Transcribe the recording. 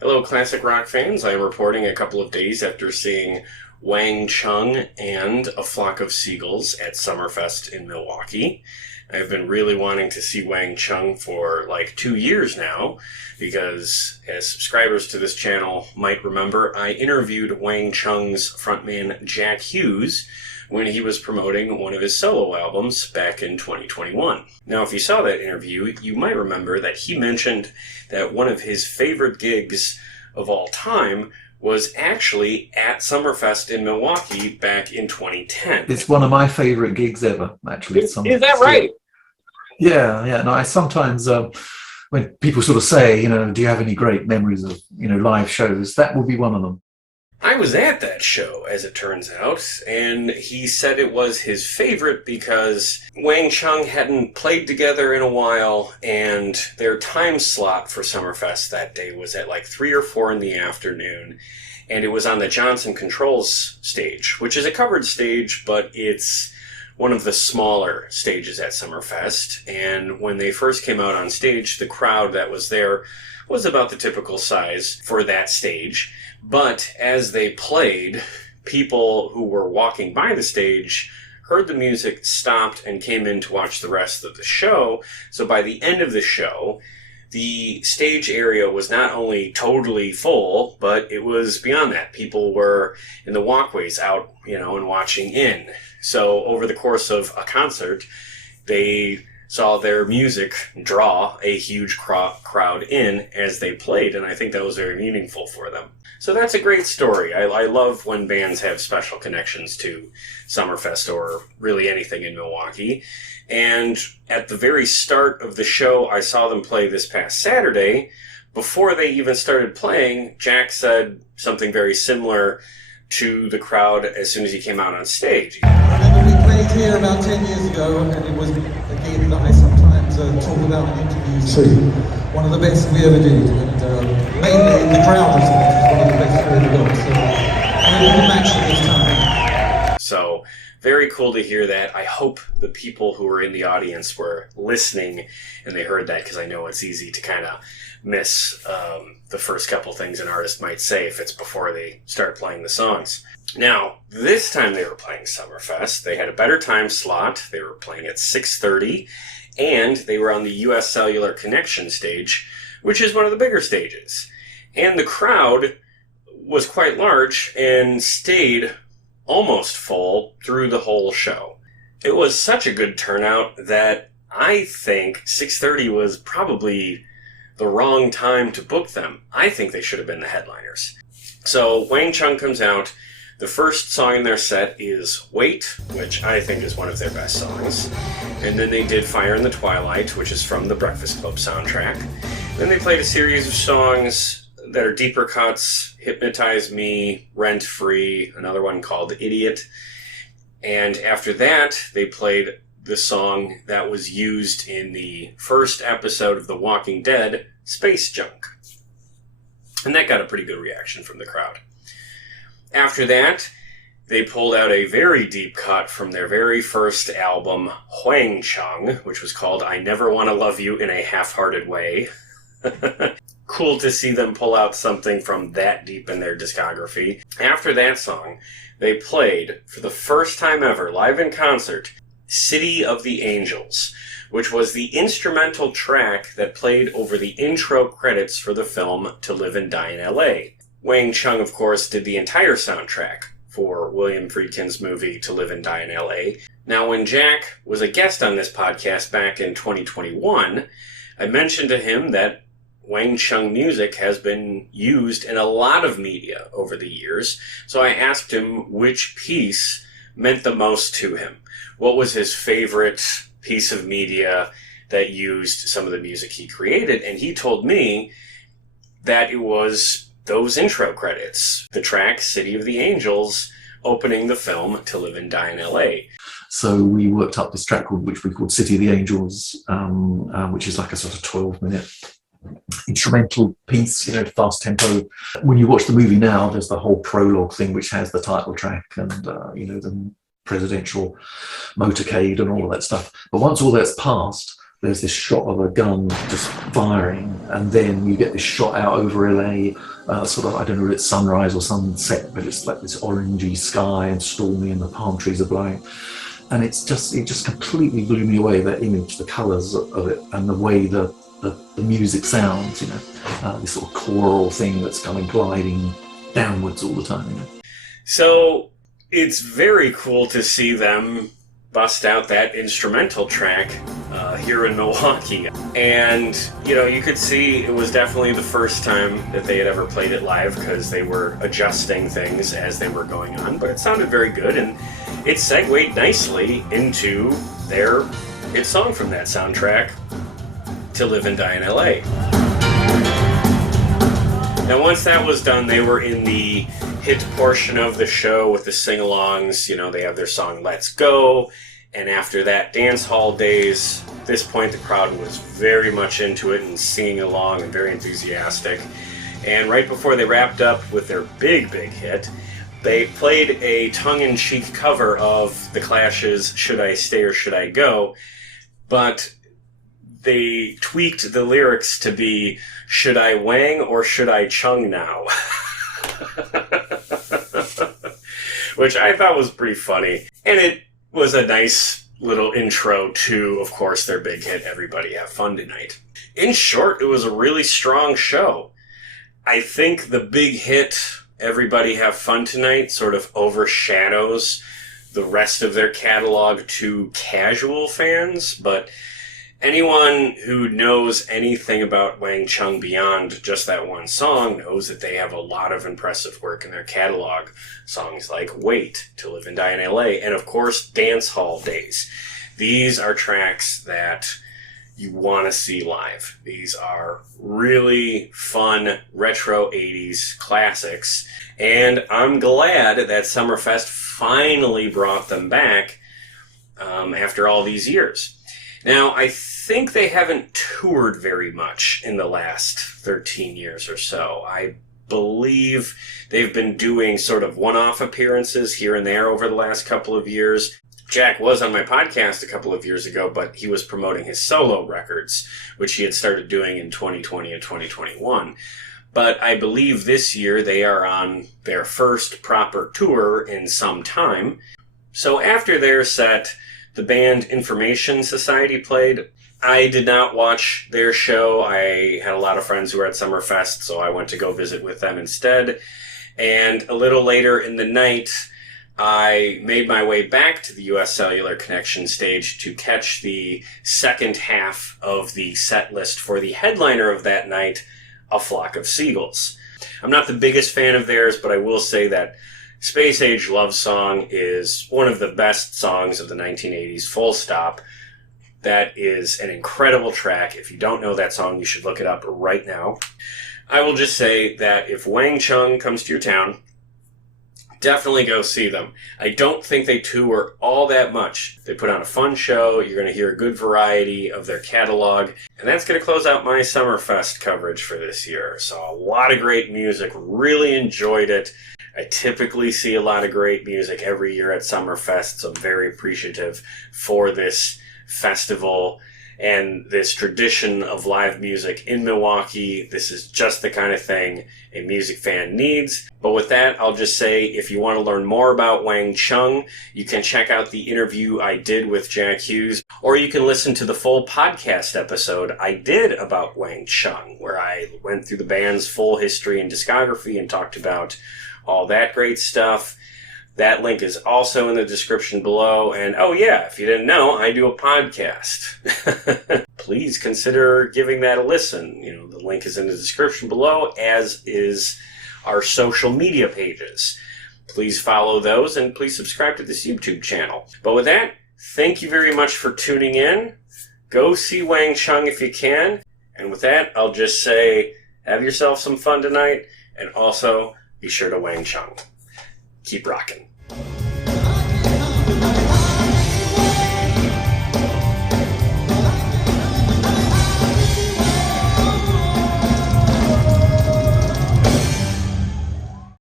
Hello, classic rock fans. I am reporting a couple of days after seeing Wang Chung and A Flock of Seagulls at Summerfest in Milwaukee. I've been really wanting to see Wang Chung for like 2 years now because, as subscribers to this channel might remember, I interviewed Wang Chung's frontman Jack Hughes when he was promoting one of his solo albums back in 2021. Now, if you saw that interview, you might remember that he mentioned that one of his favorite gigs of all time was actually at Summerfest in Milwaukee back in 2010. It's one of my favorite gigs ever, actually. Is that right? Yeah. No, I sometimes, when people sort of say, do you have any great memories of, live shows? That will be one of them. I was at that show, as it turns out, and he said it was his favorite because Wang Chung hadn't played together in a while, and their time slot for Summerfest that day was at like 3 or 4 in the afternoon, and it was on the Johnson Controls stage, which is a covered stage, but it's one of the smaller stages at Summerfest. And when they first came out on stage, the crowd that was there was about the typical size for that stage. But as they played, people who were walking by the stage heard the music, stopped, and came in to watch the rest of the show. So by the end of the show, the stage area was not only totally full, but it was beyond that. People were in the walkways out, and watching in. So over the course of a concert, they saw their music draw a huge crowd in as they played, and I think that was very meaningful for them. So that's a great story. I love when bands have special connections to Summerfest or really anything in Milwaukee. And at the very start of the show, I saw them play this past Saturday. Before they even started playing, Jack said something very similar to the crowd as soon as he came out on stage. I remember we played here about 10 years ago, and it was a game that I sometimes talk about in interviews too. One of the best we ever did, and mainly the crowd response was one of the best we ever got. So maybe we can match it this time. So very cool to hear that. I hope the people who were in the audience were listening and they heard that, because I know it's easy to kind of miss the first couple things an artist might say if it's before they start playing the songs. Now, this time they were playing Summerfest. They had a better time slot. They were playing at 6:30, and they were on the USCellular Connection stage, which is one of the bigger stages. And the crowd was quite large and stayed almost full through the whole show. It was such a good turnout that I think 6:30 was probably the wrong time to book them. I think they should have been the headliners. So Wang Chung comes out. The first song in their set is Wait, which I think is one of their best songs. And then they did Fire in the Twilight, which is from the Breakfast Club soundtrack. Then they played a series of songs that are deeper cuts: Hypnotize Me, Rent Free, another one called Idiot. And after that, they played the song that was used in the first episode of The Walking Dead, Space Junk. And that got a pretty good reaction from the crowd. After that, they pulled out a very deep cut from their very first album, Wang Chung, which was called I Never Want to Love You in a Half-Hearted Way. Cool to see them pull out something from that deep in their discography. After that song, they played, for the first time ever, live in concert, City of the Angels, which was the instrumental track that played over the intro credits for the film To Live and Die in L.A. Wang Chung, of course, did the entire soundtrack for William Friedkin's movie To Live and Die in L.A. Now, when Jack was a guest on this podcast back in 2021, I mentioned to him that Wang Chung music has been used in a lot of media over the years, so I asked him which piece meant the most to him. What was his favorite piece of media that used some of the music he created? And he told me that it was those intro credits, the track City of the Angels, opening the film To Live and Die in L.A. So we worked up this track which we called City of the Angels, which is like a sort of 12-minute instrumental piece, fast tempo. When you watch the movie now, there's the whole prologue thing which has the title track and the presidential motorcade and all of that stuff. But once all that's passed, there's this shot of a gun just firing, and then you get this shot out over LA, sort of, I don't know if it's sunrise or sunset, but it's like this orangey sky and stormy and the palm trees are blowing. And it just completely blew me away, that image, the colours of it, and the way the music sounds, this sort of choral thing that's kind of gliding downwards all the time. So it's very cool to see them bust out that instrumental track here in Milwaukee. And, you could see it was definitely the first time that they had ever played it live, because they were adjusting things as they were going on. But it sounded very good, and it segued nicely into their hit song from that soundtrack, To Live and Die in LA. Now, once that was done, they were in the hit portion of the show with the sing-alongs. They have their song Let's Go. And after that, dance hall days, at this point the crowd was very much into it and singing along and very enthusiastic. And right before they wrapped up with their big hit, they played a tongue-in-cheek cover of The Clash's Should I Stay or Should I Go? But they tweaked the lyrics to be, should I Wang or should I Chung now? Which I thought was pretty funny. And it was a nice little intro to, of course, their big hit, Everybody Have Fun Tonight. In short, it was a really strong show. I think the big hit, Everybody Have Fun Tonight, sort of overshadows the rest of their catalog to casual fans, but anyone who knows anything about Wang Chung beyond just that one song knows that they have a lot of impressive work in their catalog. Songs like Wait, To Live and Die in LA, and of course, Dance Hall Days. These are tracks that you want to see live. These are really fun, retro 80s classics, and I'm glad that Summerfest finally brought them back after all these years. Now, I think they haven't toured very much in the last 13 years or so. I believe they've been doing sort of one-off appearances here and there over the last couple of years. Jack was on my podcast a couple of years ago, but he was promoting his solo records, which he had started doing in 2020 and 2021. But I believe this year they are on their first proper tour in some time. So after their set, the band Information Society played. I did not watch their show. I had a lot of friends who were at Summerfest, so I went to go visit with them instead. And a little later in the night, I made my way back to the USCellular Connection stage to catch the second half of the set list for the headliner of that night, A Flock of Seagulls. I'm not the biggest fan of theirs, but I will say that Space Age Love Song is one of the best songs of the 1980s, full stop. That is an incredible track. If you don't know that song, you should look it up right now. I will just say that if Wang Chung comes to your town, definitely go see them. I don't think they tour all that much. They put on a fun show. You're going to hear a good variety of their catalog. And that's going to close out my Summerfest coverage for this year. So a lot of great music. Really enjoyed it. I typically see a lot of great music every year at Summerfest, so I'm very appreciative for this festival and this tradition of live music in Milwaukee. This is just the kind of thing a music fan needs. But with that, I'll just say, if you want to learn more about Wang Chung, you can check out the interview I did with Jack Hughes, or you can listen to the full podcast episode I did about Wang Chung, where I went through the band's full history and discography and talked about all that great stuff. That link is also in the description below. And oh yeah, if you didn't know, I do a podcast. Please consider giving that a listen. The link is in the description below, as is our social media pages. Please follow those, and please subscribe to this YouTube channel. But with that, thank you very much for tuning in. Go see Wang Chung if you can. And with that, I'll just say, have yourself some fun tonight, and also be sure to Wang Chung. Keep rocking.